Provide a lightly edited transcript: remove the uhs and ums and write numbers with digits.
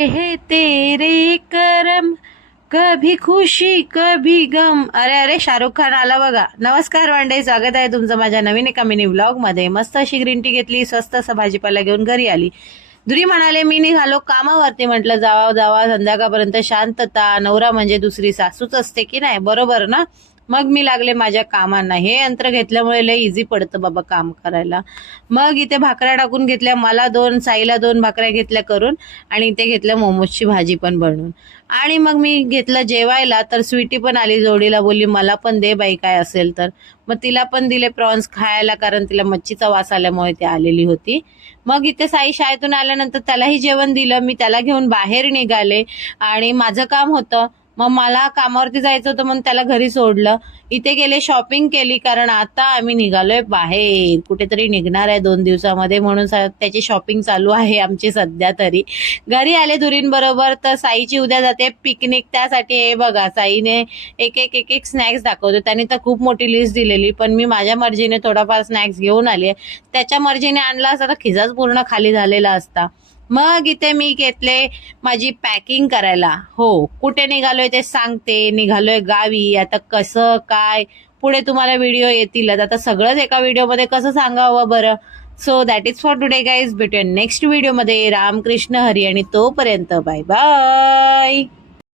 हे तेरे करम, कभी खुशी कभी गम. अरे अरे, शाहरुख खान आला बघा. नमस्कार मंडळी, स्वागत आहे तुमचं माझ्या नवीन एका मिनी व्लॉग मध्ये. मस्त अशी ग्रीन टी घेतली, स्वस्त असा भाजीपाला घेऊन घरी आली. दुरी म्हणाले मी निघालो कामावरती. म्हटलं जावा जावा, संध्याकाळपर्यंत शांतता. नवरा म्हणजे दुसरी सासूच असते की नाही, बरोबर ना. मग मी लागले माझ्या कामांना. हे यंत्र घेतल्यामुळे लय इझी पडतं बाबा काम करायला. मग इथे भाकऱ्या टाकून घेतल्या, मला 2, साईला 2 भाकऱ्या घेतल्या करून, आणि इथे घेतल्या मोमोजची भाजी पण बनवून. आणि मग मी घेतलं जेवायला, तर स्वीटी पण आली जोडीला. बोलली मला पण दे बाई काय असेल तर. मग तिला पण दिले प्रॉन्स खायला, कारण तिला मच्छीचा वास आल्यामुळे ती आलेली होती. मग इथे साई शाळेतून आल्यानंतर त्यालाही जेवण दिलं. मी त्याला घेऊन बाहेर निघाले आणि माझं काम होतं. मग मला कामावरती जायचं होतं म्हणून त्याला घरी सोडलं. इथे गेले, शॉपिंग केली, कारण आता आम्ही निघालोय बाहेर. कुठेतरी निघणार आहे 2 दिवसामध्ये, म्हणून त्याची शॉपिंग चालू आहे आमची सध्या तरी. घरी आले धुरींबरोबर, तर साईची उद्या जाते पिकनिक. त्यासाठी हे बघा, साईने एक स्नॅक्स दाखवतो. त्याने तर खूप मोठी लिस्ट दिलेली, पण मी माझ्या मर्जीने थोडाफार स्नॅक्स घेऊन आले. त्याच्या मर्जीने आणला असता तर खिसाच पूर्ण खाली झालेला असता. मग इथे मी घेतले माझी पॅकिंग करायला. हो, कुठे निघालोय ते सांगते. निघालोय गावी. आता कसं काय पुढे तुम्हाला व्हिडिओ येतीलच. आता सगळंच एका व्हिडिओमध्ये कसं सांगावं बरं. So that is for today guys. भेटूया नेक्स्ट व्हिडिओमध्ये. रामकृष्ण हरी, आणि तोपर्यंत बाय बाय.